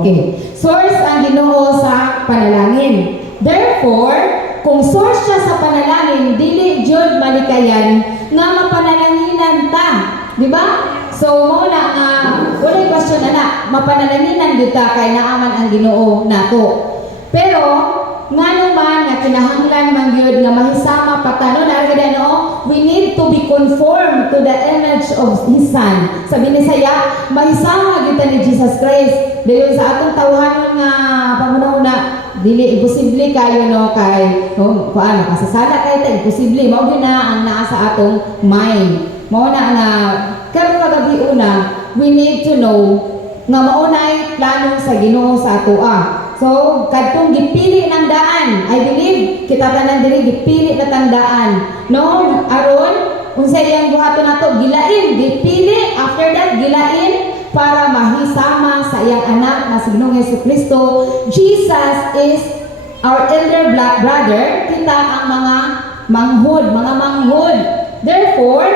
Okay. Source ang Ginoo sa panalangin. Therefore, kung source siya sa panalangin, dili jud malikayan nga mapanalanginan ta. Di ba? So, muna nga, walay question na, mapanalanginan jud ta kay naaman ang Ginoo nato. Pero, nga naman nga kinahanglan man gyud nga mahisama patano na no, we need to be conformed to the image of His Son. Sabi ni Saya, mahisama gyud ta ni Jesus Christ. Dayon sa atong tawhanon nga pangunahuna, dili imposible kayo no kay paano kasasala kay ta imposible mao gyud na ang naa sa atong mind. Mao na nga karon kagabi una, we need to know nga maunay plano sa Ginoo sa atoa. So, kadtong gipili ng daan, I believe, kita tanan diri gipili na tandaan. No, aron, unsay iyang buhaton nato, gilain, gipili, after that, gilain, para mahisama sa iyang anak na si Ginoong Jesucristo. Jesus is our elder brother, kita ang mga manghud. Therefore,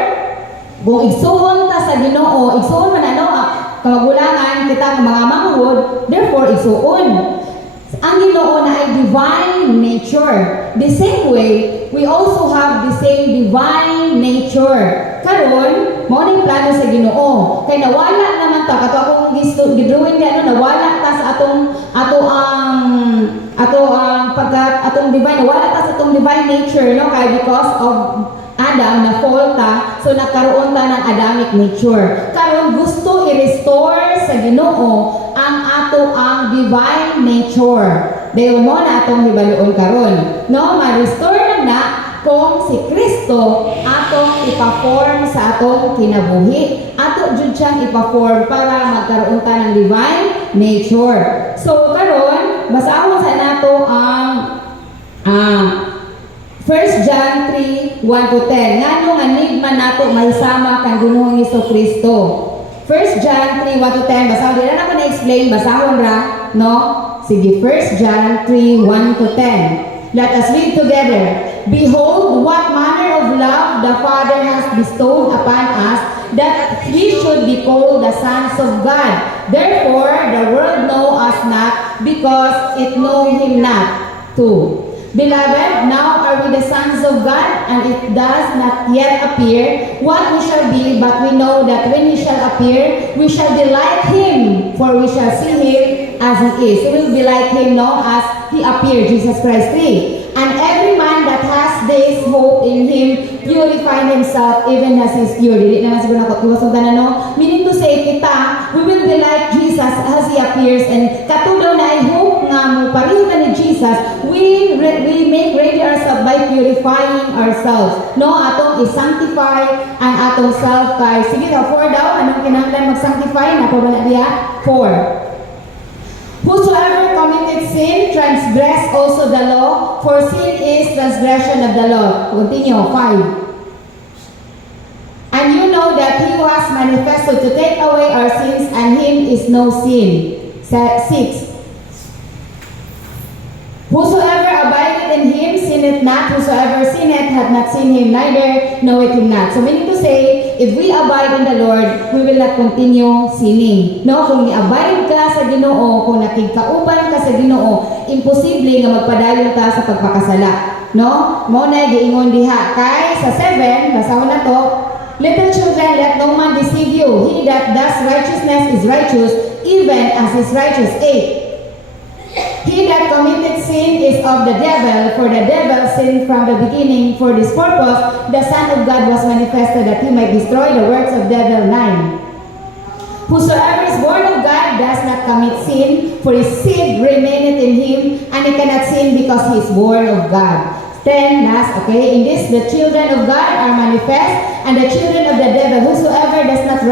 kung igsuon ta sa Ginoo, igsuon man ano, kamagulangan kita ang mga manghud, therefore, igsuon. Ang Ginoo na ay divine nature. The same way, we also have the same divine nature. Karon, mo ning plano sa Ginoo. Kay nawala naman ta kato akong gidrawing di nawala ta sa atong divine, nawala ta sa atong divine nature no kay because of Adam na fall ta, so nagkaroon ta ng Adamic nature. Karon gusto i-restore sa Ginoo ang ang divine nature. Dayon mo na atong hibaluon karon. No, ma-restore na kung si Kristo atong ipa-form sa atong kinabuhi. Ato jud siyang ipa-form para magkaroon ta ng divine nature. So karon, basahon sa nato ang 1 John 3:1-10. Ngano nga need man nato mahisama kang Ginoong Jesucristo. 1 John 3:1-10. Basahon din na ko na-explain, basahon ra, no? Sige, 1 John 3:1-10. Let us read together. Behold, what manner of love the Father has bestowed upon us, that we should be called the sons of God. Therefore, the world know us not, because it know Him not. 2. Beloved, now are we the sons of God, and it does not yet appear what we shall be, but we know that when He shall appear, we shall be like Him, for we shall see Him as He is. We will be like Him, no, as He appeared, Jesus Christ 3. And every man that has this hope in Him purify himself even as He is pure. Dili naman siguro ako iwasong tanan, no? Meaning to say, kita, we will be like Jesus as He appears, and katudaw na ay hope nga mo pareho ni Jesus, we make ready ourselves by purifying ourselves. No, atong i-sanctify ang atong self kay sige daw 4 daw anong kinahanglan mag-sanctify na po ba na diya 4. Whosoever committed sin transgress also the law, for sin is transgression of the law. Continue 5. And you know that He was manifested to take away our sins, and Him is no sin. 6. Whosoever abideth in Him sinneth not, whosoever sinneth hath not seen Him, neither knoweth Him not. So meaning to say, if we abide in the Lord, we will not continue sinning. No, kung i-abide ka sa Ginoo, kung nakigkauban ka sa Ginoo, imposible nga magpadayon ka sa pagpakasala. No? Mo na giingon diha kay sa 7, basahon na to. Little children, let no man deceive you. He that does righteousness is righteous, even as is righteous. 8. He that committed sin is of the devil, for the devil sinned from the beginning. For this purpose, the Son of God was manifested, that He might destroy the works of the devil. 9. Whosoever is born of God does not commit sin, for his seed remaineth in him, and he cannot sin because he is born of God. 10 last, okay? In this, the children of God are manifest, and the children of the devil. Whosoever does not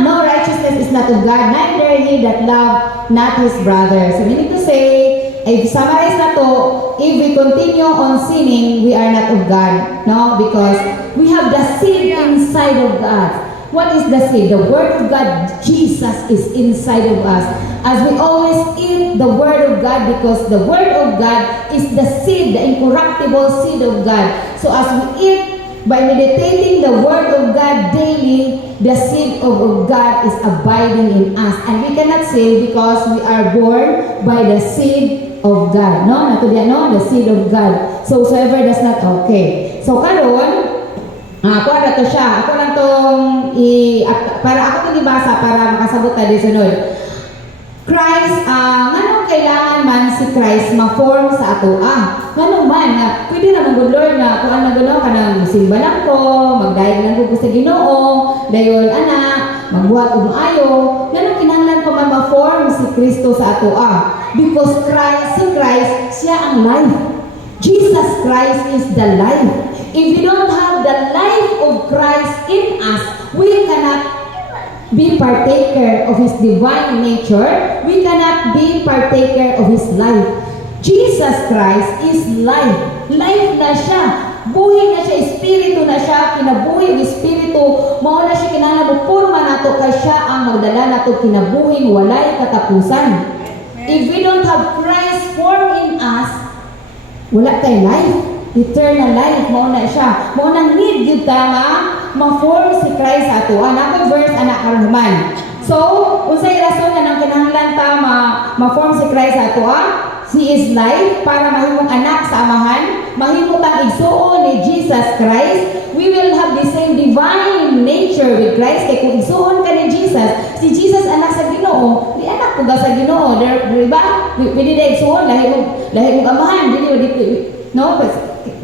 know righteousness is not of God, neither he that love not his brother. So meaning to say, if summarize na to, if we continue on sinning, we are not of God. No? Because we have the seed inside of God. What is the seed? The Word of God. Jesus is inside of us. As we always eat the Word of God, because the Word of God is the seed, the incorruptible seed of God. So as we eat by meditating the Word of God daily, the seed of God is abiding in us. And we cannot sin because we are born by the seed of God. No? Nato diyan, no? The seed of God. So, whosoever does not, okay. So, karon, ako na to siya. Ako lang tong, para ako itong ibasa para makasabot tayo sunod. Christ, nganong kailangan man si Christ ma-form sa ato? Nganong man, pwede naman good Lord na kung ano gano'n ka nang simba lang ko, magdayag lang ko sa Ginoo, dayon anak, magbuhat maayo. Nganong kinahanglan pa man ma-form si Kristo sa ato? Because si Christ, siya ang life. Jesus Christ is the life. If we don't have the life of Christ in us, we cannot be partaker of His divine nature. We cannot be partaker of His life. Jesus Christ is life. Life na siya. Buhay na siya. Espiritu na siya. Kinabuhi ng Espiritu. Mao na siya kinahanglan purma nato kay siya ang magdala nato kinabuhing walay katapusan. If we don't have Christ form in us, wala tay life. Eternal life. Mao na siya. Mao nang need yun ta nga ma-form si Christ sa ato. Another verse, anak karon naman. So, unsay rason nga nang kinahanglan ta ma-form si Christ sa ato? He is life para mahimong anak sa amahan, mahimo tang igsuon ni Jesus Christ. We will have the same divine nature with Christ. Kaya kung igsuon ka ni Jesus, si Jesus anak sa Ginoo, di anak ko ba sa Ginoo? Diba? Pwede na igsuon, lahi mong amahan, no?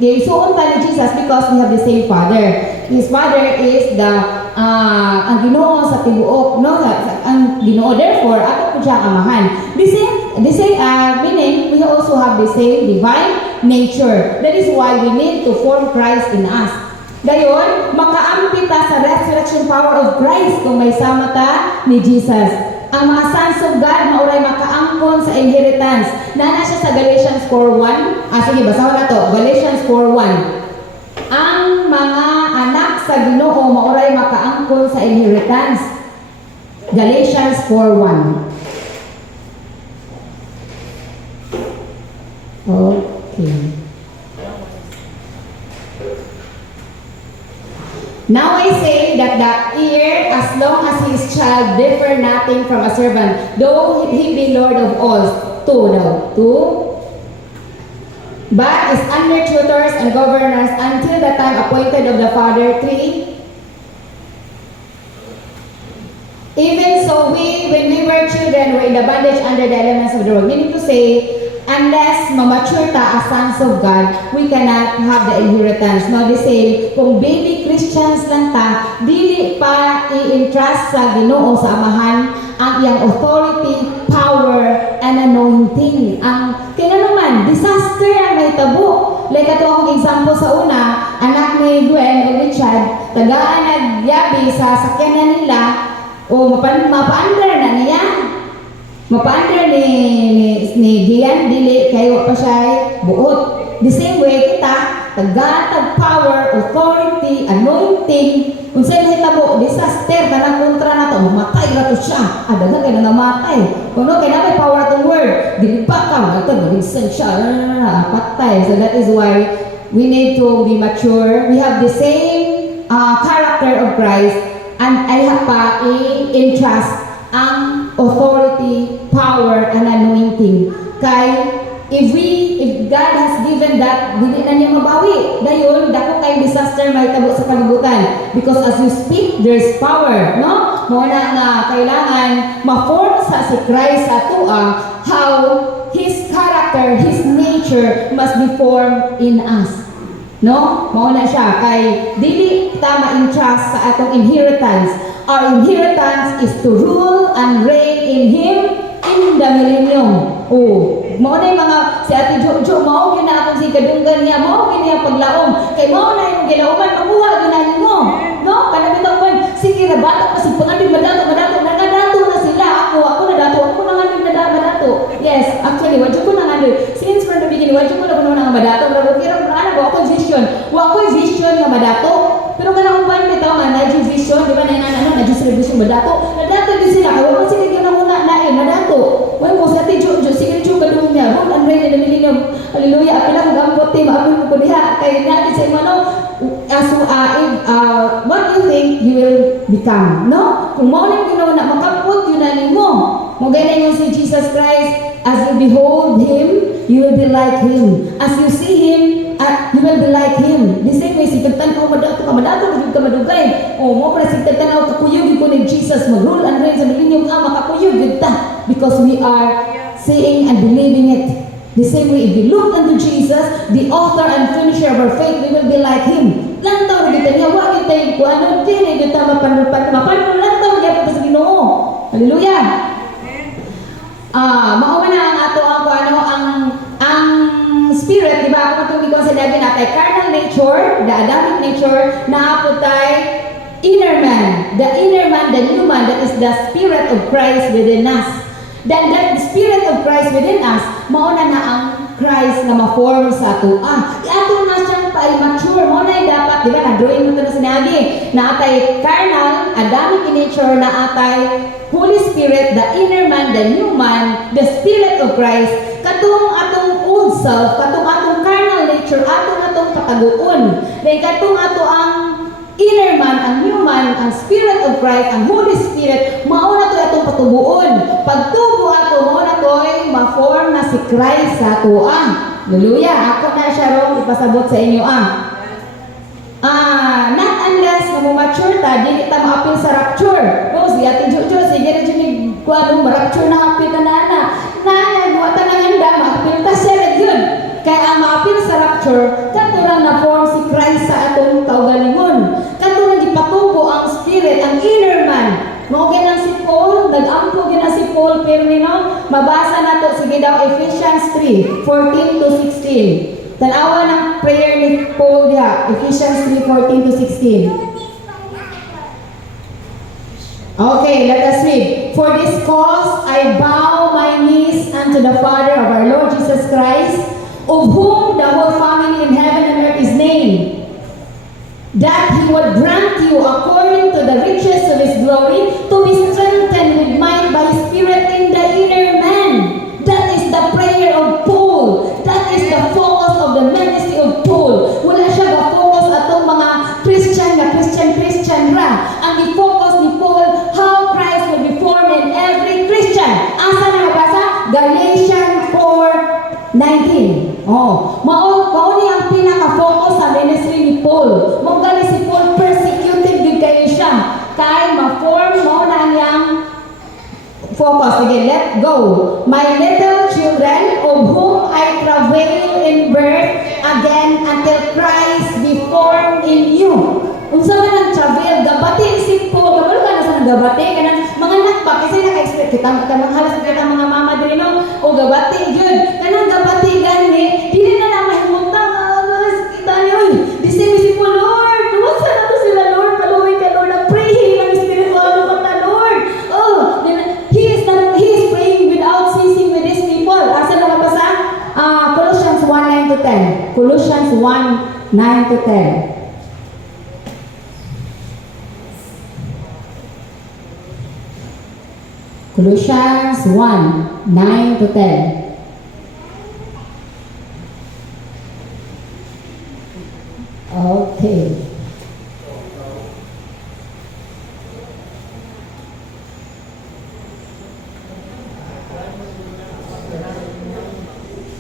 Igsuon ka ni Jesus because we have the same Father. His Father is ang Ginoo sa tibuok, no? Ang Ginoo, therefore, ato po siya amahan. The same meaning, we also have the same divine nature. That is why we need to form Christ in us. Gayon, makaampi ta sa resurrection power of Christ kung may sama ta ni Jesus. Ang mga sons of God mauray makaangkon sa inheritance. Nana siya sa Galatians 4:1. Sige, basahin na to. Galatians 4:1. Ang mga anak sa Ginoo mauray makaangkon sa inheritance. Galatians 4:1. Okay. Now I say that the heir, as long as he is child, differ nothing from a servant, though he be Lord of all. 2. But is under tutors and governors until the time appointed of the Father. 3. Even so, when we were children, were in the bondage under the elements of the world. Meaning to say, unless mamature ta as sons of God, we cannot have the inheritance. Now, the same, kung baby Christians lang ta, dili pa i-entrust sa Ginoo sa amahan ang iyang authority, power, and anointing. Kaya naman, disaster ang may tabo. Like ito akong example sa una, anak ni Gwen o Richard, tagaan nagyabi sa sakyanan nila, o mapaandar na niya. Mapaandar ni Gian, dili, kayo pa siya buot. The same way, kita, tagatag power, authority, anointing, unsay nahitabo, disaster, kanang kontra na to, mamatay na to siya. Dagan kayo na namatay. Kuno, kaya na may power itong word. Dilipa ka, ito, nag-send siya, patay. So that is why we need to be mature. We have the same character of Christ, and I have pa i-entrust ang authority, power, and anointing. Kay, if God has given that, dili na niya mabawi. Dayon, dako kay disaster may tabo sa kalibutan. Because as you speak, there's power, no? Muna nga kailangan ma-form sa si Christ sa tua, how His character, His nature must be formed in us. No? Muna siya. Kay, dili ta ma-entrust sa atong inheritance. Our inheritance is to rule and reign in Him in the millennium. Mao na yung mga si Ate Jojo, mao gina akong si kadunggan niya, mao gina paglaom. Kay mao na yung gilauman, mabuha ginanin mo. No? Panabitaw ko, sige na bata pa si pangabi madato na sila. Ako na madato. Yes, actually, wadyo ko na since from the beginning, wadyo ko na madato. Pero ako vision nga madato. Pero kanang uban bitaw nga na vision, di ba na distribution madato. Nadato din sila, kaya wala sila ginauna na madato. Well, mo sa Ate Jojo, sige Jojo kadung niya, rule and reign in the millennium. Hallelujah. Apila kung gambot, maamin ko diha. Kaya natin sa imano, become. No? Kung mo na Ginoo na makapot, yun na nimo. Mo ganyan yung si Jesus Christ, as you behold Him, you will be like Him. As you see Him, you will be like Him. The same way, sigatan ka madato, magiging ka madugay. O mo para sigatan ka kakuyog ko ni Jesus, mag-rule and reign sa milinyong makakuyog kita. Because we are seeing and believing it. The same way, if we look unto Jesus, the author and finisher of our faith, we will be like Him. Lantaw na kita niya, wag kita yung kung ano, hindi kita mapanulpan, lantaw na kita sa Ginoo. Hallelujah! Mauma na ang ato ang spirit, di ba? Kung itong ikaw sa labi natin, carnal nature, the Adamic nature, naapotay inner man. The inner man, the new man, that is the spirit of Christ within us. Then that spirit of Christ within us, mauna na ang Christ na ma-form sa ato. Ato na siyang pa-immature. Mauna yung dapat, di ba, na-drawing mo ito na sinabi, na atay carnal, Adamic in nature, na atay Holy Spirit, the inner man, the new man, the Spirit of Christ, katong atong old self, katong atong carnal nature, atong pataguon. Then katong ato ang inner man, ang new man, ang Spirit of Christ, ang Holy Spirit, mauna to atong patubuon. Pagtubo ato, mauna to ay ma-form na si Christ sa ato. Hallelujah! Ako na siya ron, ipasabot sa inyo. Not unless na mature ta, di kita ma-appeal sa rapture. No, si Ate Jojo, sige na dyan yung ma-rapture na appeal ka na. Guwata na handa, ma-appeal ta siya na yun. Kaya ang ma-appeal sa rapture, katurang na-form si Christ sa atong kaugalingon. Katurang ipatubo ang spirit, ang inner man. Mga na si Paul, nag-ampo na si Paul, pero mabasa na to, sige daw, Ephesians 3:14 to 16. Tanawa ng prayer ni Paul diha, Ephesians 3:14 to 16. Okay, let us read. For this cause I bow my knees unto the Father of our Lord Jesus Christ, of whom the whole family in heaven and earth is named, that He would grant you according to the riches of His glory to be strengthened with might by His Spirit in the inner man. That is the prayer of Paul. That is the focus of the ministry of Paul. Wala siya ga-focus atong mga Christian ra. Ang i-focus ni Paul, how Christ will be formed in every Christian. Asa na mabasa? Galatians 4:19. Mauni ang pinaka-focus sa ministry ni Paul. Munggali si Paul, persecuted din kayo siya. Kaya ma-form mo na niyang focus. Again, let go. My little children, of whom I travail in birth again until Christ be formed in you. Kung sa man ang travail, gabati si Paul. Gabalo ka na sa gabati. Kanang mga nakpa, kasi naka-expect kita. Halos kita mga mama din o gabati, yun. Kanang gabati gani, hindi na naman himutang. Kita niyo, di si Paul, Lord, kumusta na to sila, Lord? Paluwi ka, Lord. Pray ng spiritual naman na, Lord. He is praying without ceasing with his people. Asa na mabasa? Colossians 1:9 to 10. Colossians 1:9 to 10. Colossians 1:9 to 10. Okay.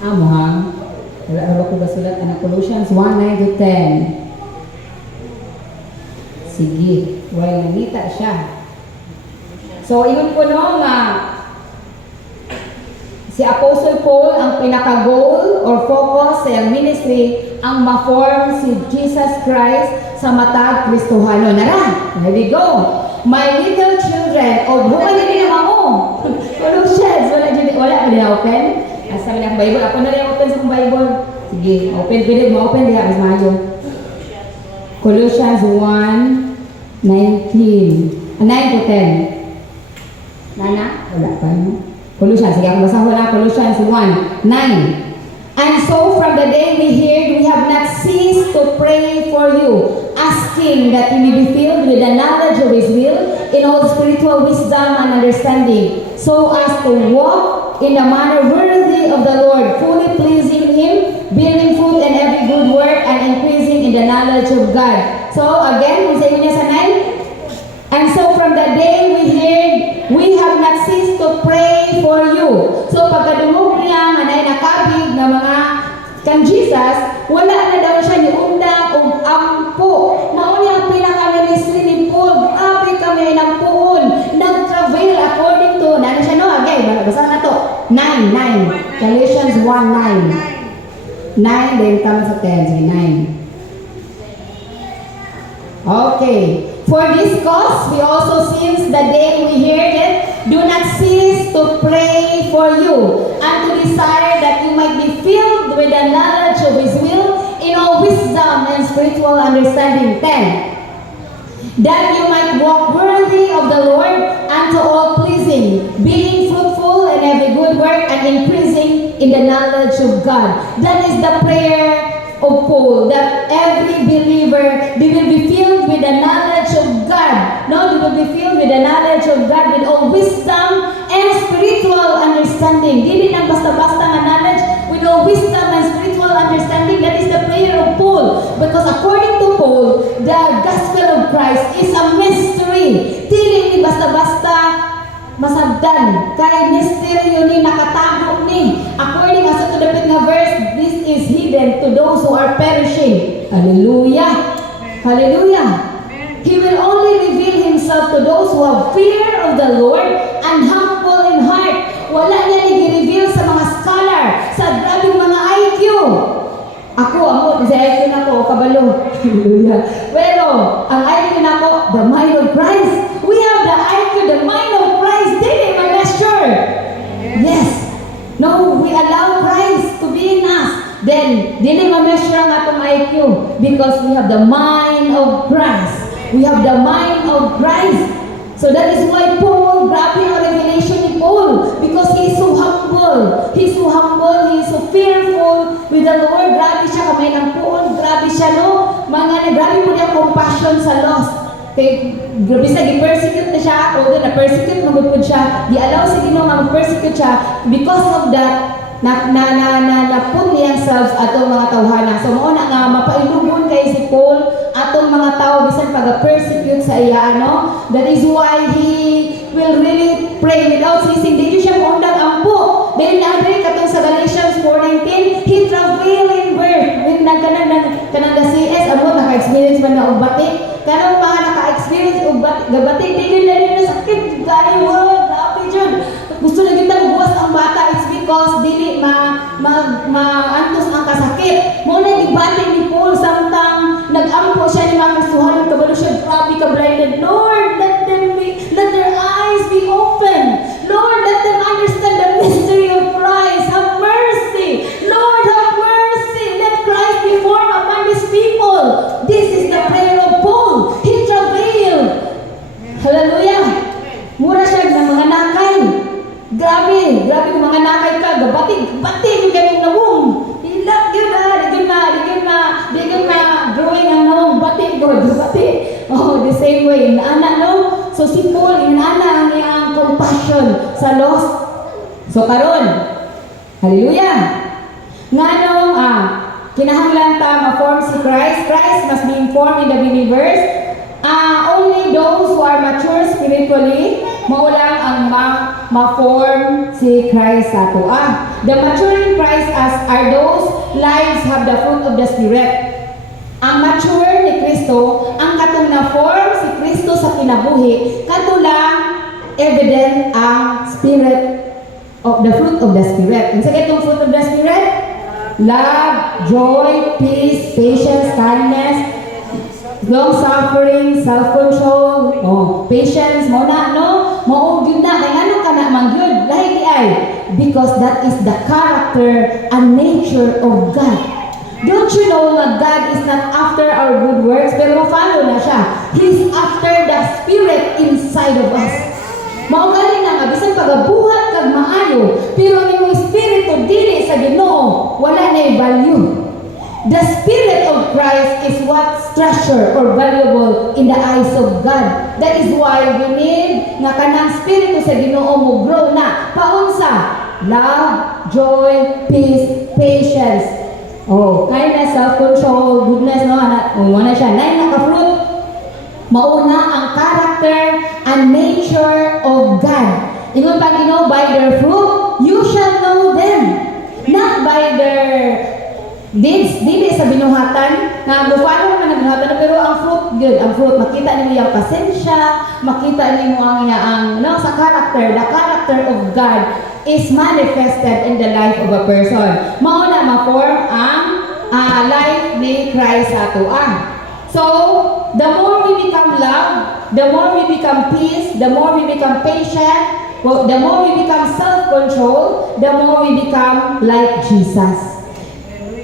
Amo ha? Wala ko ba sulat ang Colossians 1:9 to 10. Sige, wala nangita siya. So, iyon po nga si Apostle Paul ang pinaka-goal or focus sa ministry ang ma-form si Jesus Christ sa matag Kristohano. Nara, there we go. My little children, o buhay na din naman mo. Colossians, wala ba din open? Asa mo na ang Bible? Ako na rin open sa kong Bible. Sige, open, pwede ma-open diha, mas mayo. Colossians 1:9 to 10. Nana? Wala pa no? Colossians, sige ako basahon na. Colossians 1:9. And so from the day we heard, we have not ceased to pray for you, asking that you may be filled with the knowledge of His will in all spiritual wisdom and understanding, so as to walk in a manner worthy of the Lord, fully pleasing Him, bearing fruit in every good work and increasing in the knowledge of God. So again, kung sa inyo sa 9, And so from the day we heard, we have not ceased to pray for you. So pagkadungog niya, nga nakabig na mga kan Jesus, wala na daw siya ni undang o ampo. Mauni ang pinaka-ministry ni Paul. Grabe kami ng puon. Nag-travel according to, ano siya no? Okay, basa na to. 9. Galatians 1:9. 9, then comes sa 10. 9. Okay. For this cause, we also, since the day we heard it, do not cease to pray for you, and to desire that you might be filled with the knowledge of His will, in all wisdom and spiritual understanding. 10. That you might walk worthy of the Lord, unto all pleasing, being fruitful in every good work, and increasing in the knowledge of God. That is the prayer of Paul, that every believer, they will be filled with the knowledge of God. No, they will be filled with the knowledge of God, with all wisdom and spiritual understanding. Dili lang basta-basta nga knowledge, with all wisdom and spiritual understanding. That is the prayer of Paul. Because according to Paul, the gospel of Christ is a mystery. Dili ni basta-basta masabdan, kay misteryo ni nakatago ni. According as to the nga verse, this is hidden to those who are perishing. Hallelujah! Hallelujah! He will only reveal Himself to those who have fear of the Lord and humble in heart. Wala niya nag-reveal sa mga scholar, sa grabing mga IQ. Ako, sa IQ na ko, kabalo. Hallelujah! Pero, ang IQ na ko, the mind of Christ. We have the IQ, the mind of Christ. Dili ma-measure. Yes. No, we allow Christ to be in us. Then, dili ma-measure ang atong IQ because we have the mind of Christ. We have the mind of Christ. So that is why Paul, grabe ang revelation ni Paul, because he is so humble. He is so humble, he is so fearful with the Lord. Grabe siya kamay ng Paul. Grabe siya, no? Grabe po niya compassion sa lost. Kay grabe sa gi-persecute na siya, although na-persecute magudpod siya, di-allow sa Ginoo nga mag-persecute siya. Because of that, napun niya selves atong mga tawhana. So mao na nga mapailugon kay si Paul atong mga tao bisan pag-persecute sa iya, ano? That is why he will really pray without ceasing. Did you siya maundang ampo? Dahil na-agree katong sa Galatians 4:19, he travail in birth. With kanang CS, amo naka-experience man na ugbati. Kanang mga naka-experience gabati, dili na rin na sakit. Gaya mo, grabe dyan. Gusto na kita buwas ang bata, it's because dili antos ang kasakit. Muna gibati ni Paul, samtang nag-ampo siya ni mga Kristohanon, kabalo siya, grabe ka blinded. Lord, let their eyes be open. Lord, let them understand the mystery of Christ. Have mercy. Lord, have mercy. Let Christ be born among His people. This is the prayer of Paul. He travailed. Hallelujah. Mura siya ng mga nakay. Grabe kung mga nakay ka. Gabati yung ganyung nawong. Hilap yun na. Growing ang nawong. Bati. Oh, the same way. Inaana, no? So si Paul, inaana ang iyang compassion sa lost. So karon, hallelujah. Nga nung, kinahanglan ta ma-form si Christ. Christ must be informed in the believers. Only those who are mature spiritually, maulang ang ma-form si Christ sa ato. The maturing Christ are those lives have the fruit of the Spirit. Ang mature ni Kristo, ang katong na-form si Kristo sa kinabuhi, katulang evident ang Spirit of the fruit of the Spirit. Ang sakit itong fruit of the Spirit? Love, joy, peace, patience, kindness, long-suffering, self-control, patience, mo na, no? Maong yun na, kaya ano ka na mangyod? Dahil di ay, because that is the character and nature of God. Don't you know that God is not after our good works, pero ma-follow na siya. He's after the Spirit inside of us. Maugali na nga, bisan pagabuhat kag maayo, pero ang iyong Espiritu dili sa Ginoo, wala na value. The Spirit of Christ is what's treasure or valuable in the eyes of God. That is why we need nga kanang Espiritu sa Ginoo mo grow na. Paunsa? Love, joy, peace, patience. Kindness, self-control, goodness, no? Wala siya. 9 naka-fruit. Mauna ang character and nature of God. Ingon pa Ginoo, by their fruit you shall know them. Not by their deeds, dili sa binuhatan na bufano naman ang binuhatan, pero ang fruit good, ang fruit makita nimo yung pasensya, makita nimo ang no, sa character, the character of God is manifested in the life of a person. Mao na ma-form ang life ni Christ sa atoa. So, the more we become love, the more we become peace, the more we become patient, the more we become self-control, the more we become like Jesus.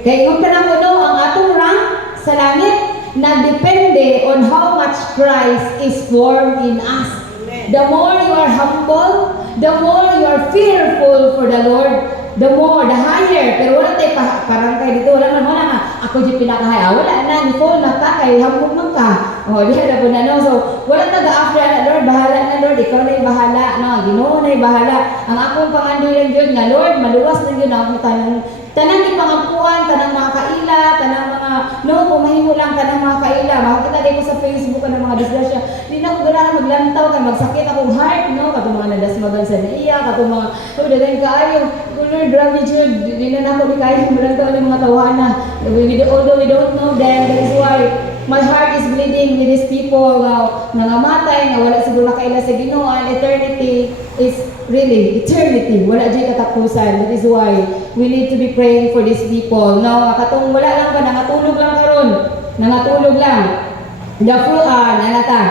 Kaya yung panahon ang atong rank sa langit na depende on how much Christ is formed in us. The more you are humble, the more you are fearful for the Lord, the more, the higher. Pero wala tayo parang kayo dito, wala nga, ako di pinakahaya. Wala na, ni Paul na ka, kay humble man ka. O, di na po na, no? So, wala taga-after na, Lord, bahala na, Lord, ikaw na yung bahala, no? Ginoo na yung bahala. Ang akong pangandoy lang yun nga, Lord, maluwas na yun ako tanang ipangampuan, tanang mga kaila, tanang mga, no, pumahimo lang, tanang mga kaila. Makakita din ko sa Facebook ng mga disgrasya. Hindi na ako ganahan maglantaw, kaya magsakit akong heart, no? Katong mga nadasmagan sa naiya, katong mga, dagan kaayo. Lord, grabe Jude, hindi na ako di kaya maglantaw ng mga tawana. Although we don't know them, that is why my heart is bleeding with these people nangamatay, na wala siguro nakaila sa Ginoo, and eternity is really eternity. Wala dyan katapusan. That is why we need to be praying for these people. Now, katong wala lang ba, nangatulog lang karon, nangatulog lang. The fruit, nanata.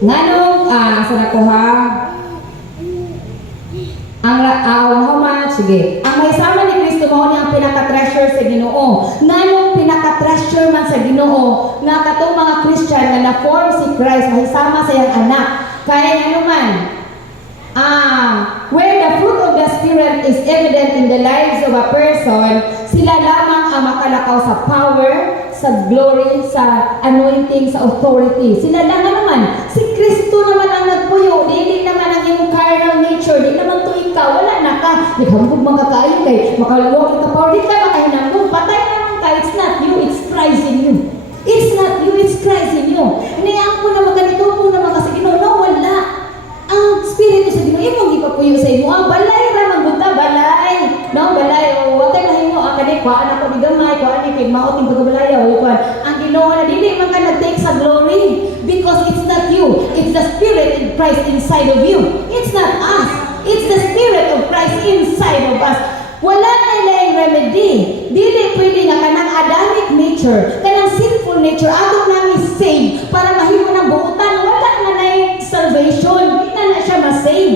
Nganong, saan ako ha? How much? Sige. Ang may sama ni Kristo mo ni ang pinaka-treasure sa Ginoo. Nganong pinaka-treasure man sa Ginoo nga katong mga Christian na na-form si Christ, mahisama sa iyang anak. Kaya ano man, where the fruit of the Spirit is evident in the lives of a person, sila lamang ang makalakaw sa power, sa glory, sa anointing, sa authority. Sila lang naman. Si Kristo naman ang nagpuyo. Dili naman ang iyong carnal nature. Di naman to ikaw. Wala na ka. Di ka mong makakain kay makalawag ka power. Di ka makahinang. Patay naman ka. It's not you. It's Christ in you. It's not you. It's Christ in you. Inayaan ko naman ganito po naman kasi Ginoo. No, wala. Ang Espiritu sa Ginoo, imong ipapuyo sa imo. Ang balay ra magbuta, balay. No, balay. O, wala mahimo ang kanay kuan ako ni gamay, kuan ni kay maot ning pagbalaya o kuan. Ang Ginoo na dili man ka nag-take sa glory because it's not you. It's the Spirit in Christ inside of you. It's not us. It's the Spirit of Christ inside of us. Wala na ilang remedy. Dili pwede nga kanang Adamic nature, kanang sinful nature, ato nang i-save para mahimo ng buutan. Wala na na salvation. Hindi na siya ma-save.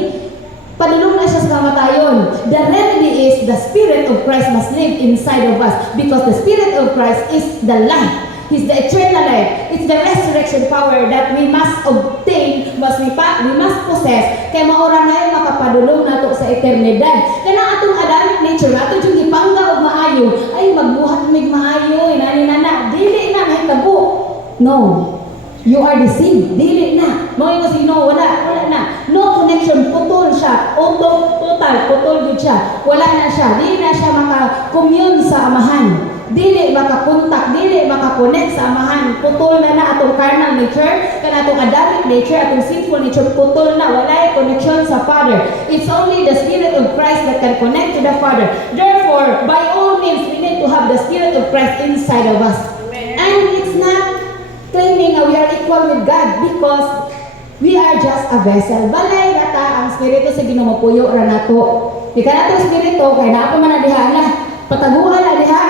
Padulong na siya sa kamatayon. The remedy is the Spirit of Christ must live inside of us because the Spirit of Christ is the life. He's the eternal life. It's the resurrection power that we must obtain, we must possess. Kaya maura na yung makapadulong nato sa eternidad. Kaya na atong Adamic nature, ato yung ipangga o maayo, ay magbuhat mig maayo, nana, dili na, may tabo. No. You are deceived. Dili na. No, yung sino, wala na. No connection, putol siya. Total, putol good siya. Wala na siya. Dili na siya maka-commune sa amahan. Dili makakontak, dili makakonect sa amahan. Putol na atong carnal nature, kana atong Adamic nature, atong sinful nature, putol na. Wala connection sa Father. It's only the Spirit of Christ that can connect to the Father. Therefore, by all means, we need to have the Spirit of Christ inside of us. And it's not claiming we are equal with God because we are just a vessel. Balay nata ang Espiritu sa Ginoo puyo ra nato. Ika nato Espiritu kay naa pa man diha na. Pataguan na diha.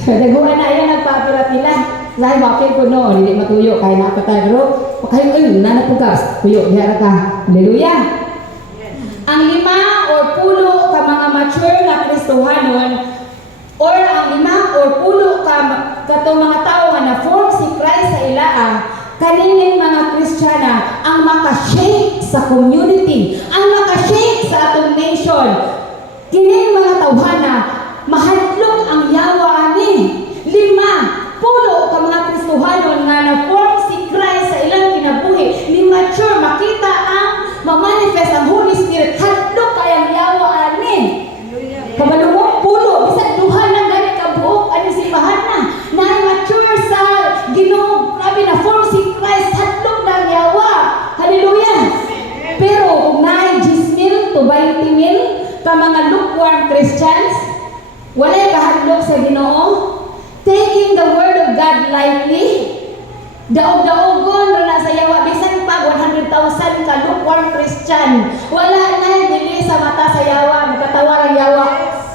Pataguan na ayon nagpaparat nila. Lahi bakit ko no, dili matuyo kay naa pa tayo. Kay na napugas. Puyo diha ra ka. Hallelujah. Ang 5 or 10 ka mga mature na Kristohanon or ang 5 or 10 katong mga tao nga na-form si Christ sa ilaa, kanining mga Kristiyana ang makashake sa community, ang makashake sa atong nation. Kining mga tawhana, mahadlok ang yawa ani. 5, 10 ka mga Kristohanon nga na-form si Christ sa ilang kinabuhi, ni mature, makita ang ma-manifest ang Holy Spirit, hadlok kayang yawa ani. Kabalo mo, 10, bisag duha ng ganit kabuok, ano si Mahana, na mature sa Ginoo, grabe na form si mga lukewarm Christians, walay kahadlok sa Ginoo, taking the word of God lightly, daog-daogon na sa yawa, bisan pa 100,000 ka lukewarm Christian, wala na dili sa mata sa yawa, nakatawa ang yawa,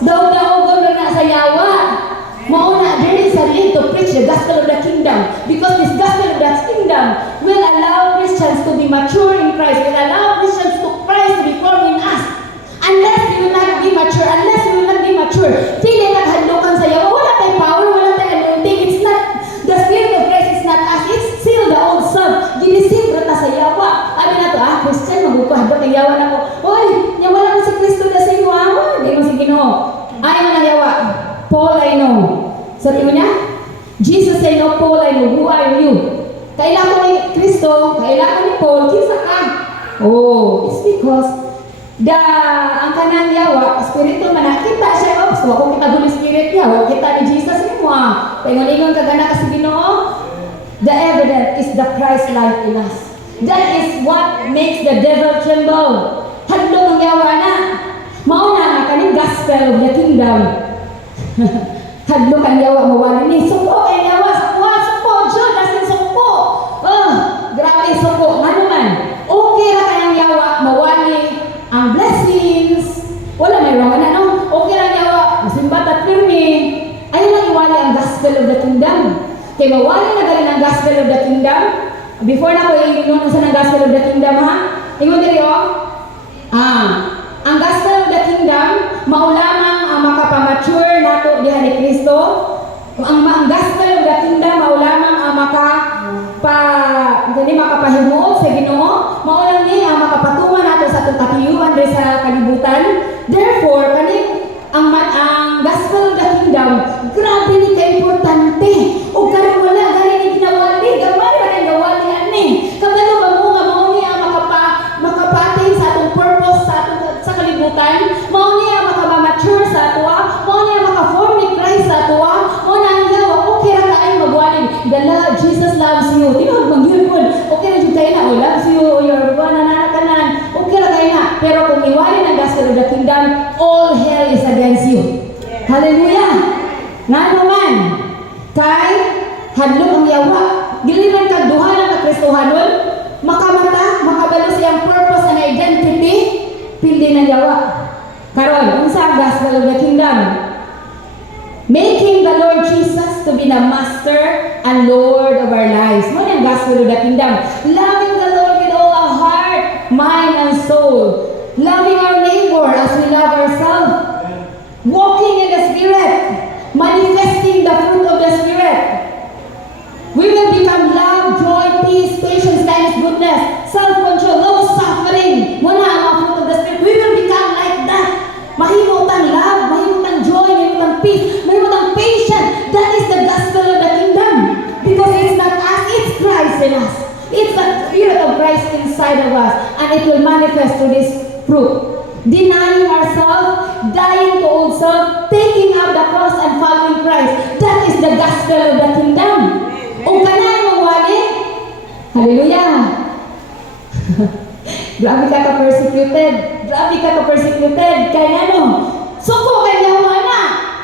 daog-daogon na sa yawa. Mauna, there is a need to preach the gospel of the kingdom, because this gospel of the kingdom will allow Christians to be mature in Christ, will allow Christians to Christ to be formed in us. Unless you will not be mature, pili naghadlokan sa yawa, wala tayong power, wala tayong anointing. It's not, the Spirit of Christ is not us, it's still the old self. Ginisip rata sa yawa. Abi na to, Christian, magbukuhadlok ng yawa na ko. Oy, wala mo si Kristo na sa iyo, hindi mo si Ginoo. Ayaw na yawa. Paul, I know. Sabi mo niya? Jesus, I know. Paul, I know. Who are you? Kailangan ko ni Kristo, kailangan ko ni Paul, kinsa ka? Oh, it's because ang kanang yawa, spiritual man, kita siya, so kung kita Holy Spirit yawa, kita ni Jesus ni mo, paingon-ingon ka gana kasi Ginoo, the evidence is the Christ life in us. That is what makes the devil tremble. Hadlok ang yawa na. Mauna nga kaning gospel of the kingdom. Hadlok ang yawa, mawali ni. Suko ang yawa, suko, Diyon, asin suko. Grabe, suko. Ano man? Okay ra kayang yawa, mawali ang blessings. Wala may wrong na, no? Okay lang yawa, masimbat at firme. Ayun lang iwali ang gospel of the kingdom. Kaya mawali na galing ang gospel of the kingdom. Before na ko yung sa ng gospel of the kingdom, ha? Ingon diri, ang gospel of the kingdom, maulamang ang makapamature nato diha ni Kristo. Ang gospel of the kingdom, maulamang ang makapahimuot sa Ginoo. Maulang ni ang makapatuman nato sa atong katiyuan diri sa kalibutan. Therefore, ang gospel of the kingdom, grabe ni ka-importante. O karon wala gani ni ginawali, gamay ra kay gawali ani. Kabalo ba mo nga mao ni ang makapating sa atong purpose sa kalibutan, mao ni ang makamature sa atoa, mao ni ang maka-form ni Christ sa atoa, mao na ang yawa, okay ra kaayo magwali. Jesus loves you. Tinawag mangyud, okay ra jud kay na, loves you, your kanan, okay ra kay na. Pero kung iwali ang gospel of the kingdom, all hell is against you. Hallelujah! Nga naman, kay hadlok ang yawa, giliran kag duha ng Kristohanon, makamata, makabalo siyang purpose and identity, pili ng yawa. Karon, unsa ang gospel of the kingdom? Making the Lord Jesus to be the master and Lord of our lives. Mo ang gospel of the kingdom. Loving the Lord with all our heart, mind, and soul. Loving our neighbor as we love ourselves. Walking in the Spirit. Manifesting the fruit of the Spirit. We will become love, joy, peace, patience, kindness, goodness, self-control, long-suffering. Muna ang fruit of the Spirit. We will become like that. Mahimutang love, mahimutang joy, mahimutang peace, mahimutang patience. That is the gospel of the kingdom. Because it's not us, it's Christ in us. It's the Spirit of Christ inside of us. And it will manifest through this fruit. Denying ourselves, dying to old self, taking up the cross and following Christ. That is the gospel of the kingdom. O kanay mong wali? Hallelujah! Grabe ka ka-persecuted. Kaya ano? Suko kay yawa na.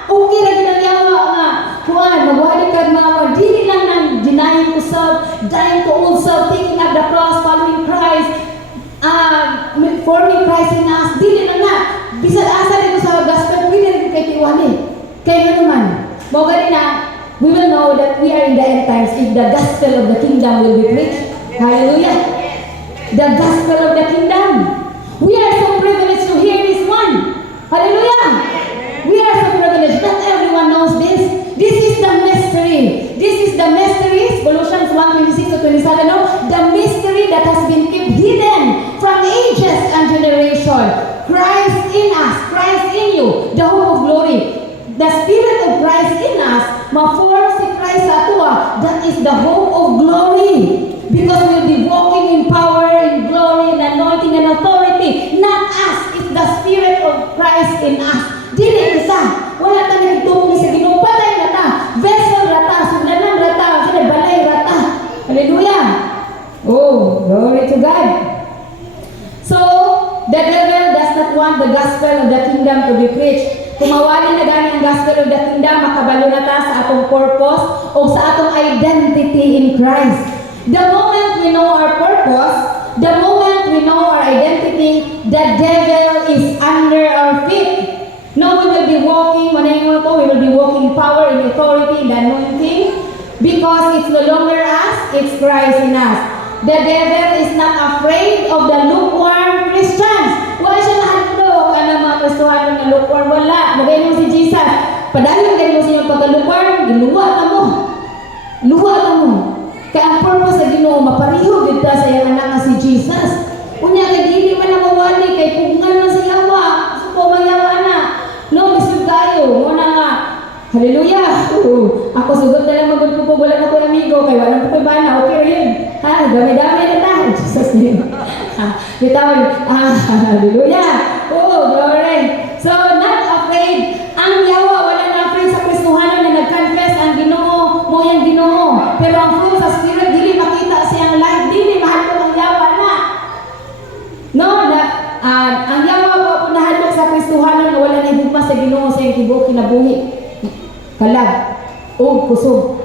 Okay ra gid ang yawa nga. Kuan, magwali ka mga dili lang ng denying to self, dying to old self, taking up the cross, following Christ, forming Christ in us. Dili lang na. Bisan asa dito sa gospel, pwede rin kay tiwali. Kaya naman, mo gani na, we will know that we are in the end times if the gospel of the kingdom will be preached. Hallelujah. The gospel of the kingdom. We are so privileged to hear this one. Hallelujah. We are so privileged. Not everyone knows this. This is the mystery. Colossians 1:26-27. No? The mystery that has been kept hidden from ages and generation. Christ in us. Christ in you. The hope of glory. The Spirit of Christ in us. Ma-form si Christ sa atua. That is the hope of glory. Because we'll be walking in power, in glory, in anointing, and authority. Not us. It's the Spirit of Christ in us. Dili isa. Wala ta nagtulong sa Ginoo. Patay na ta. Vessel rata. Suglanan rata. Balay rata. Hallelujah. Oh, glory to God. So, the devil does not want want the gospel of the kingdom to be preached. Kung mawali na gani ang gospel of the kingdom, makabalo na ta sa atong purpose o sa atong identity in Christ. The moment we know our purpose, the moment we know our identity, the devil is under our feet. No, we will be walking, we will be walking in power, in authority, in the anointing, because it's no longer us, it's Christ in us. The devil is not afraid of the lukewarm Christians. Wala siya nahandog ang mga Kristohano na lukewarm. Wala. Magayon mo si Jesus. Padahil magayon mo sa inyong pagka-lukewarm, giluwa na mo. Luwa na mo. Kaya ang purpose sa Ginoo, mapariho kita sa iyang anak na si Jesus. Unya, kay dili man na mawali, kay pugngan man sa yawa. Supo magyawa na. No, lisod kayo. Muna nga. Hallelujah! Ako sugod na lang magpupog, wala na ko amigo, kaya wala na ko bana, okay rin. Ha, dami-dami na ta. Jesus name. Bitawan, hallelujah! Glory! So, not afraid. Ang yawa, wala na afraid sa Kristohanon na nag-confess ang Ginoo, mo yung Ginoo. Pero ang fruit sa Spirit, dili makita siyang life, dili mahal ko ang yawa na. No, ang yawa po punahan sa Kristohanon na wala na higugma sa Ginoo sa iyong tibuok kinabuhi. Kalag o kusog.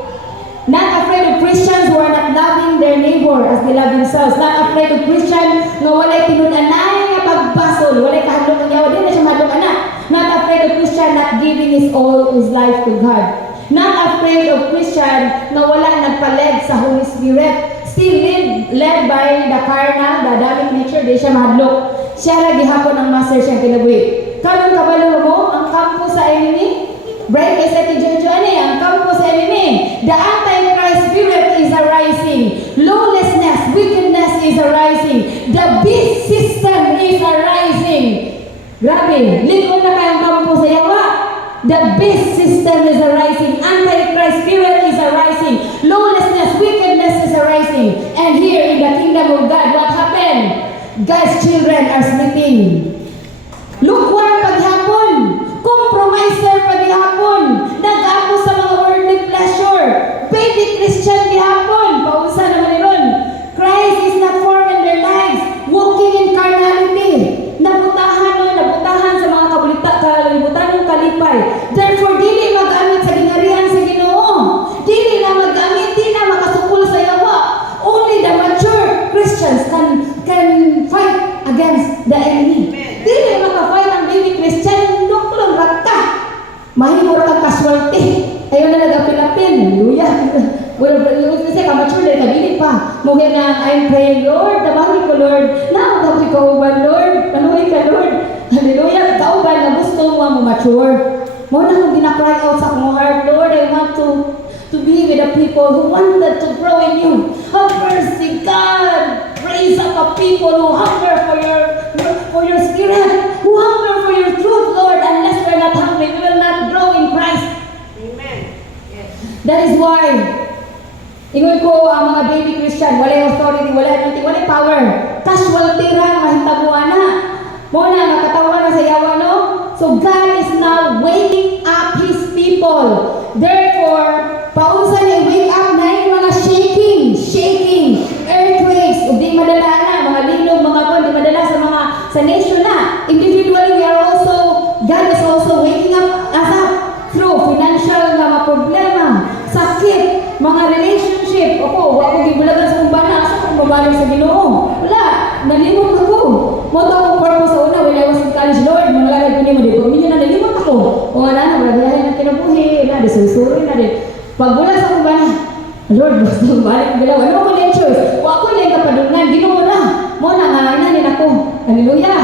Not afraid of Christians who are not loving their neighbor as they love themselves. Not afraid of Christians na walay tinun-anay nga pagbasol, walay kahadlok ang yawa, di na siya mahadlok anak. Not afraid of Christian not giving his all his life to God. Not afraid of Christian na wala nagpaleg sa Holy Spirit. Still led by the carnal, the Adamic nature, di siya mahadlok. Siya ra gihapon ang master siyang kinabuhi. Karon kabalo mo ang kampo sa enemy. Bright kay sa Jojo ang kampo sa enemy. The antichrist spirit is arising. Lawlessness, wickedness is arising. The beast system is arising. Grabe, likod na kayang kampo sa yawa. The beast system is arising. Antichrist spirit is arising. Lawlessness, wickedness is arising. And here in the kingdom of God, what happened? God's children are sleeping. Lukewarm paghapon. Compromiser paghapon. Nag-ako sa mga worldly pleasure. Baby Christian gihapon. Pausa naman ron. Christ is not formed in their lives. Walking in carnality. Nabutahan sa mga kalibutan ng kalipay. Therefore, dili mag-amit sa gingharihan sa Ginoo. Dili na mag-amit, di na makasukul sa yawa. Only the mature Christians can fight against the enemy. Dili maka-fight ang baby Christian, doktor rata. Mahimor kang casualty. Ayaw na nag-apil-apil. Hallelujah. Well, kasi ka-mature na kabilit pa. Mugay na, I'm praying, Lord, nabagi ko, Lord. Nakagabi ka uban, Lord. Manuhay ka, Lord. Hallelujah. Kauban na gusto mo mature. Mo na kung ginakry out sa akong heart, Lord, I want to be with the people who wanted to grow in you. Have mercy, God. Raise up a people who hunger for your spirit, who hunger for your truth, Lord. Unless we're not hungry, we will not grow in Christ. Amen. Yes. That is why, ingon ko ang mga baby Christian, wala authority, wala anointing, wala power. Casualty ra, mahitabuan na. Muna, nakatawa na sa yawa, no? So God is now waking up His people. Therefore, paunsa niya wake up na yung mga shaking, earthquakes, o di madala na, mga linog, mga kon, di madala sa nation na. Individually, God is also waking up us up through financial na mga problema, sakit, mga relationship. Ako, wako gibulagan sa kumbana, asa kung babalik sa Ginoo. Wala, nalimot ako. Moto akong purpose sa una, when I was in college, Lord, mga lagad ko niyo, di ba? Minyo na nalimot ako. O nga na, wala ng kinabuhi, na, di susuri na, di. Pagbula sa kumbana, Lord, basta balik bilaw. Ano ko na yung choice? Wako na yung kapadunan, Ginoo na. Mo na, inanin ako. Hallelujah.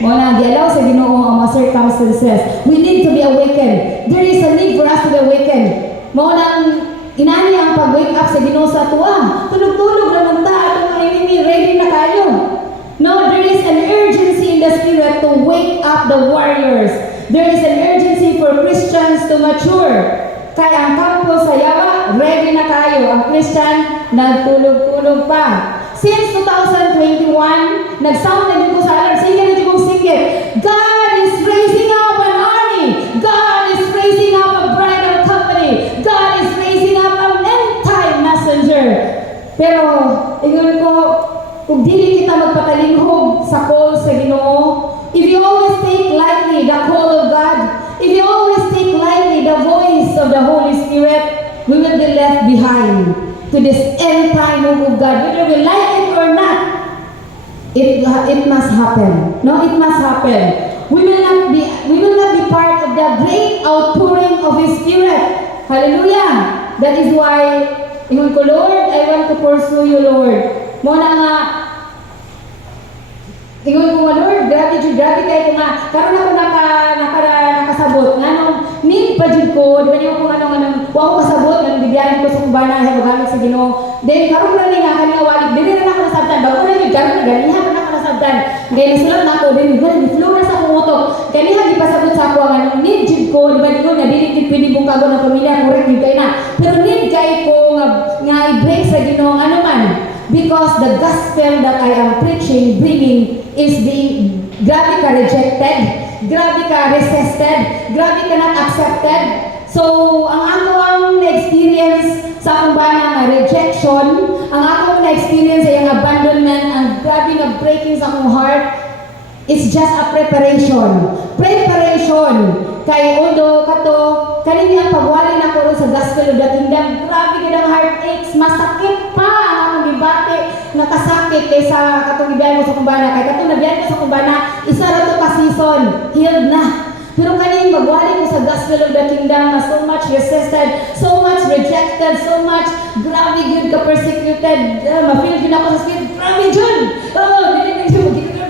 Mo na, di-allow sa Ginoo ang mga circumstances. We need to be awakened. There is a need for us to be awakened. Mo na, inani ang pag-wake up sa Ginoo sa tuwa. Tulog-tulog naman ta, atong mga enemy, ready na kayo. No, there is an urgency in the spirit to wake up the warriors. There is an urgency for Christians to mature. Kaya ang kampo sa yawa, ready na kayo. Ang Christian, nagtulog-tulog pa. Since 2021, nag-sound na dito sa alarm. Sige na dito singit. God is raising up an army. God is raising up a bridal company. God is raising up an end-time messenger. Pero, ingon ko, kung dili kita magpatalinghog sa call sa Ginoo, if move of God, whether we like it or not. It must happen. No, it must happen. We will not be part of the great outpouring of His Spirit. Hallelujah. That is why, ingon ko, Lord, I want to pursue you, Lord. Muna nga, ingon ko nga, Lord, grabe kayo ko nga. Karoon ako nakasabot. Nga nung, need pa dyan ko, di ba niyo kung anong, wow, kasabot, anong bigyan ko sa kumbana, ay magamit sa Ginoo. Then, karoon na rin nga, kanina walik, dili rin ako nasabtan. Bago na yun, karoon na, ganihan na ako nasabtan. Kaya nasulat na ako, din, di-flower sa akong utok. Ganihan, di pasabot sa ako, ang need dyan ko, di ba niyo, na dili dyan pwede mong kago ng pamilya, correct yun kayo na. Pero need kayo ko, nga i-break sa Ginoo, ano man. Because the gospel that I am preaching, bringing, is being, grabe ka rejected, grabe ka resisted, grabe ka not accepted. So, ang ako ang na-experience sa akong bana nga rejection, ang akong na-experience ay ang abandonment, ang grabe nga breaking sa akong heart, it's just a preparation. Preparation. Kay although kato, kanina ang pagwali na ko sa gospel of the kingdom, grabe ka ng heartaches, masakit pa ang akong gibati, nakasakit kaysa katong gibiyahin ko sa kumbana. Kay katong nabiyahin ko sa kumbana, isa ra to ka season, healed na. Pero kaning magwali ko sa gospel of the kingdom na so much resisted, so much rejected, so much grabe yun ka persecuted, ma-feel yun ako sa spirit, grabe yun!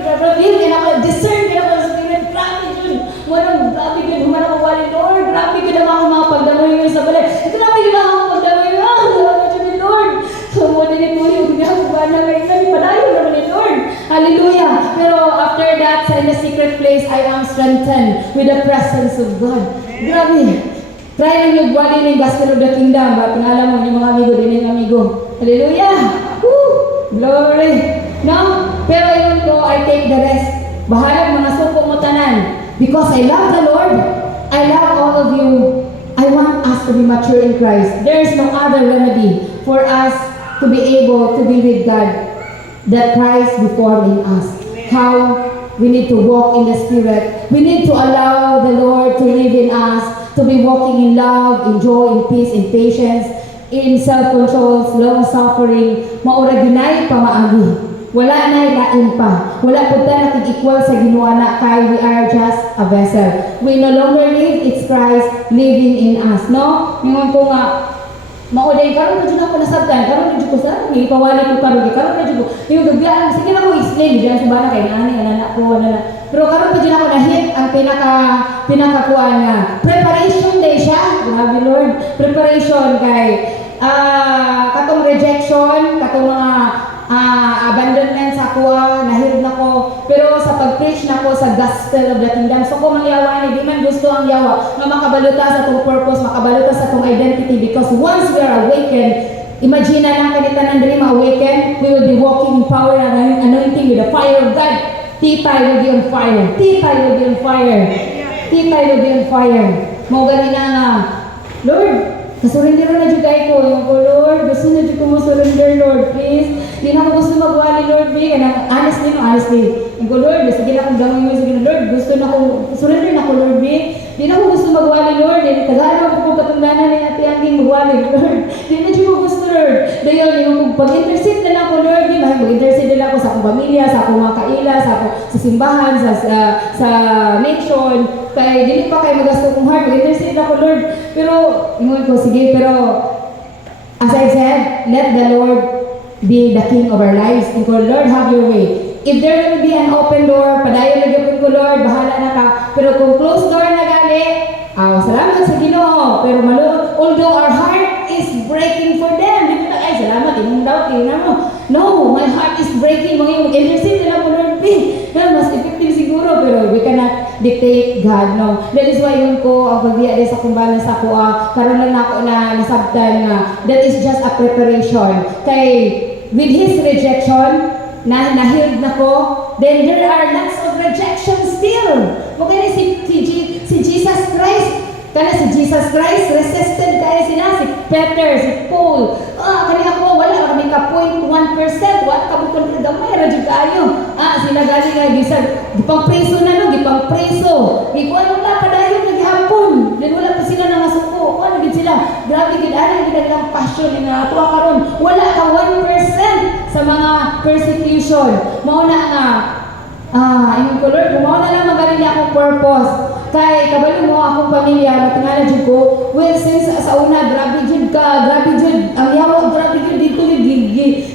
Grabe yun ako, discern yun ako sa spirit, grabe yun! Walang grabe yun, humarang magwali, Lord, grabe yun ang ako mga pagdamoy yun sa balay, grabe yun ang ako pagdamoy yun, grabe yun, Lord! So, mo din ito yung ginagawa na ngayon, padayon naman ni Lord. Hallelujah! Pero after that, sa in the secret place, I am strengthened with the presence of God. Grabe! Try lang yung gwali ng gospel of the kingdom. Ba't alam mo, yung mga amigo, din yung amigo. Hallelujah! Woo! Glory! No? Pero yun ko, I take the rest. Bahalag mga suko mo tanan. Because I love the Lord. I love all of you. I want us to be mature in Christ. There is no other remedy for us to be able to be with God that Christ be formed in us. How we need to walk in the Spirit. We need to allow the Lord to live in us, to be walking in love, in joy, in peace, in patience, in self-control, long-suffering. Maura ginay pa maagi. Wala na ilain pa. Wala po tayo nakik-equal sa ginawa na kay we are just a vessel. We no longer live, it's Christ living in us. No? Ngayon ko nga, mauday, karon na dyan ako nasabtan, karon na dyan ko sa, may pawali ko karon, karon na dyan ko, yung gagawin, sige na ko explain, dyan sa bana kay nani, anak ko, anak. Pero karon na dyan ako na-hit ang pinakakuan nga. Preparation day siya, grabe Lord, preparation kay, katong rejection, katong mga abandonment sa kuha, nahirap na ko. Pero sa pag-preach na ko sa gospel of the kingdom, so kung mangyawa ni, di man gusto ang yawa, nga makabaluta sa itong purpose, makabaluta sa itong identity, because once we are awakened, imagine na lang kanita ng dream awaken, we will be walking in power and anointing with the fire of God. Titay will be on fire. Titay will be on fire. Titay will be on fire. Mau gani na nga, Lord, kasurrender na dyan kayo ko. Yung ko, Lord, gusto na dyan ko mo surrender, Lord, please. Di na ako gusto magwali, Lord, be. Honestly. Yung ko, Lord, sige na akong damay mo, sige na, Lord, gusto na akong, surrender na ako, Lord, be. Di na ako gusto magwali, Lord. Tagalan ako kung katundanan ni ate angking magwali, Lord. Di na dyan mo gusto, Lord. Dayon, yung pag-intercede na lang ako, Lord, be. Mag-intercede na lang ako sa akong pamilya, sa akong mga kaila, sa simbahan, sa nation. Kaya dili pa kayo magasto kong heart, mag-intercede ako, Lord. Pero, ingon ko, sige, pero, as I said, let the Lord be the King of our lives. And ko, Lord, have your way. If there will be an open door, padayon lagyan ko, Lord, bahala na ka. Pero kung closed door na gali, salamat sa Ginoo. Pero although our heart is breaking for them, di ba, ay, salamat, inong daw, tingnan mo. No, my heart is breaking. Mag-intercede na lang ko, Lord, be. Mas effective siguro, pero we cannot dictate God, no? That is why yun ko, ang pagbiya sa kumbalan sa kuha, karoon lang ako na nasabtan nga, that is just a preparation. Kay, with His rejection, nahiled na ko, then there are lots of rejection still. Kaya si Jesus Christ, resisted kaya sila, si Peter, si Paul. Kaya ako, wala kami ka 0.1%, wala kami kung gamay, radyo kayo. Sila galing nga, gipang preso na, no? Gipang preso. Ikuha nung na, padayon, naghihapon. Then wala pa sila na masuko. Ano gid sila? Grabe gid, ano gid ang passion nga tuwa karon. Wala ka 1%. sa mga persecution. Mauna nga, yung Lord, gumawa na lang magaling niya akong purpose. Kay kabalo mo akong pamilya, matingala jud ko. Well, since sa una, grabe jud ka, grabe jud, ang yawa, grabe jud dito,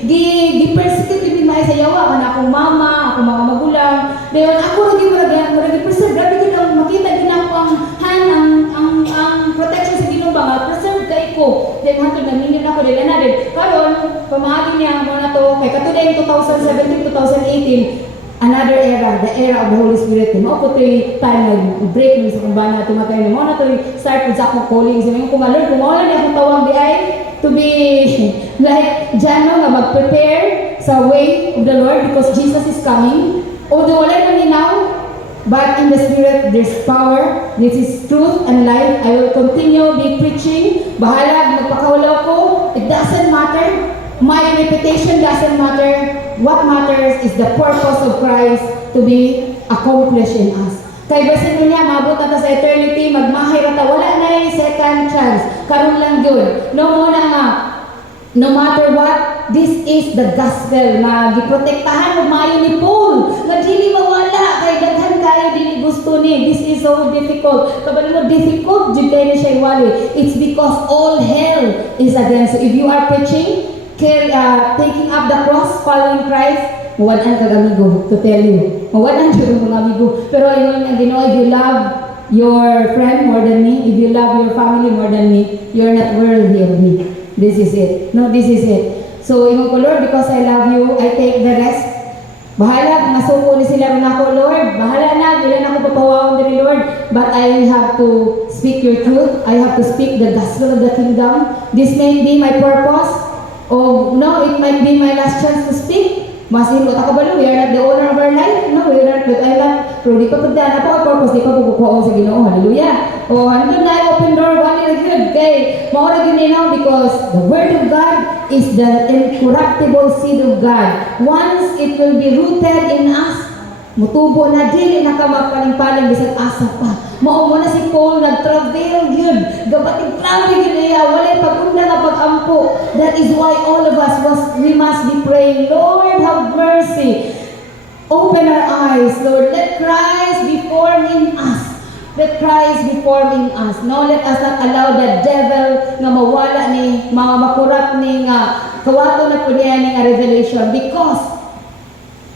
gi-persecute din may sa yawa, kana akong mama, akong mga magulang. Dayon ako rin murag preserve, grabe jud ang makita din ako ang protection sa Ginoo ba, preserve kay ko. Dayon hatod nanginin ako dili na din. Karon, pamaagi niya mo na to kay katuday 2017, 2018. Another era, the era of the Holy Spirit. Mo ko to'y time nag-break mo sa kumbana, tumatay na mo na to'y start with akong calling. Sabi ko, Lord, kung wala niya akong tawag di ay to be like Jano nga mag-prepare sa way of the Lord because Jesus is coming. Although wala naman now, but in the Spirit, there's power. This is truth and life. I will continue be preaching. Bahala, magpakawala ko. It doesn't matter. My reputation doesn't matter. What matters is the purpose of Christ to be accomplished in us. Kay basin mo niya, mabot na ta sa eternity, magmahay na ta, wala na yung second chance. Karon lang yun. No muna nga, no matter what, this is the gospel na giprotektahan mo mayo ni Paul. Nga dili mawala, kay daghan kayo dili gusto ni. This is so difficult. Kabalo mo, difficult, jud kayo na siya iwali. It's because all hell is against you. If you are preaching, taking up the cross, following Christ, mawalan kag amigo, to tell you. Mawalan jud mga amigo. Pero ayun ang Ginoo, if you love your friend more than me, if you love your family more than me, you're not worthy of me. This is it. No, this is it. So, ingon ko, Lord, because I love you, I take the rest. Bahala, masuko ni sila rin ako, Lord. Bahala na, ilan ako papawawang din, Lord. But I have to speak your truth. I have to speak the gospel of the kingdom. This may be my purpose. Oh, no, it might be my last chance to speak. Masin ko takabalo, we are not the owner of our life. No, we are not, but I not. Pero di pa pagdaan ako, purpose, di pa pupukuha sa Ginoo. Hallelujah. Oh, andun na, open door, wali na good. Okay, maura gini now because the word of God is the incorruptible seed of God. Once it will be rooted in us, mutubo na, dili na ka magpaling-paling bisag asa pa. Mao mo na si Paul nag-travel yun. Gabating travel yun niya. Walay pagunda nga pag-ampo. That is why all of us we must be praying, Lord, have mercy. Open our eyes, Lord. Let Christ be formed in us. Let Christ be formed in us. No, let us not allow the devil nga mawala ni, mga makurat ni nga kawato na po niya ni nga revelation because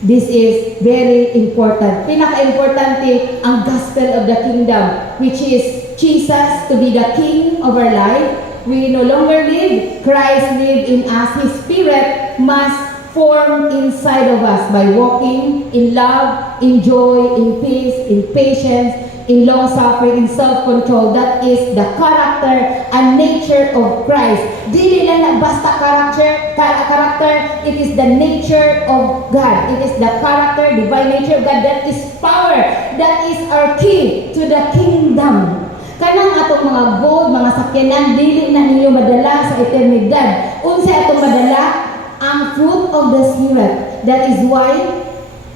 this is very important. Pinaka-importante ang gospel of the kingdom, which is Jesus to be the king of our life. We no longer live, Christ live in us. His spirit must form inside of us by walking in love, in joy, in peace, in patience, in long-suffering, in self-control. That is the character and nature of Christ. Dili lang na basta character, it is the nature of God. It is the character, divine nature of God. That is power. That is our key to the kingdom. Kanang atong mga gold, mga sakyanan, dili na ninyo madala sa eternidad. Unsa atong madala? Ang fruit of the Spirit. That is why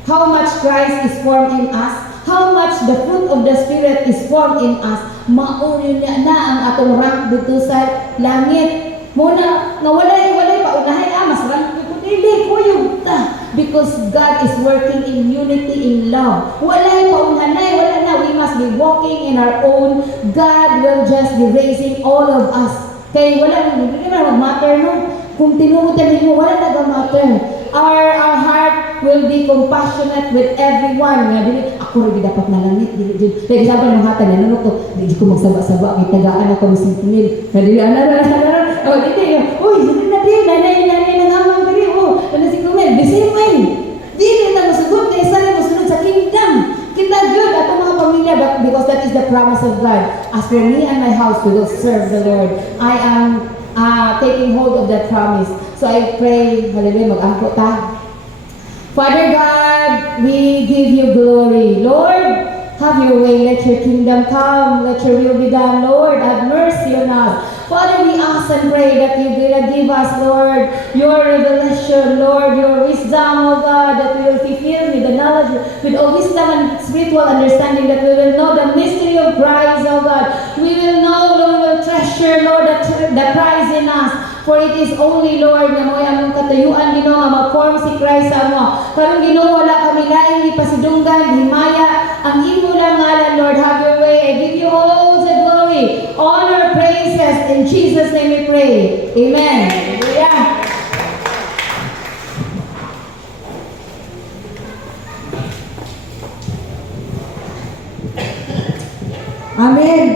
how much Christ is formed in us, how much the fruit of the Spirit is formed in us, mauri na ang atong rank dito sa langit. Muna, nga walay pa unahay, mas rank dito, dili, kuyog ta. Because God is working in unity, in love. Walay pa unahay, wala na, we must be walking in our own. God will just be raising all of us. Kaya wala, hindi na mag-matter, no? Kung tinuutan mo, wala nag-matter. Our heart will be compassionate with everyone. Nga dili ako rin dapat na langit dili. Like example ng hatan na ano to, di ko magsaba-saba kay tagaan ako ng 5,000. Na dili oh dili. Oy, dili na dili nanay nang amang diri. Oh, ano 5,000? The same way. Dili na masugot kay sa musunod sa kingdom. Kita gyud ato mga pamilya but because that is the promise of God. As for me and my house, we will serve the Lord. I am taking hold of that promise. So I pray, hallelujah, mag-angko ta. Father God, we give you glory. Lord, have your way. Let your kingdom come. Let your will be done. Lord, have mercy on us. Father, we ask and pray that you will give us, Lord, your revelation, Lord, your wisdom, oh God, that we will be filled with the knowledge, with all wisdom and spiritual understanding, that we will know the mystery of Christ, oh God. We will know, Lord, we will treasure, Lord, the Christ in us. For it is only, Lord, na mo'y among katayuan, Ginoo, nga ma-form si Christ sa amo. Karong Ginoo, wala kami laing ipasidunggan, himaya, ang imo lang ngalan, Lord, have your way. I give you all the glory, honor, praises. In Jesus' name we pray. Amen. Hallelujah. Amen.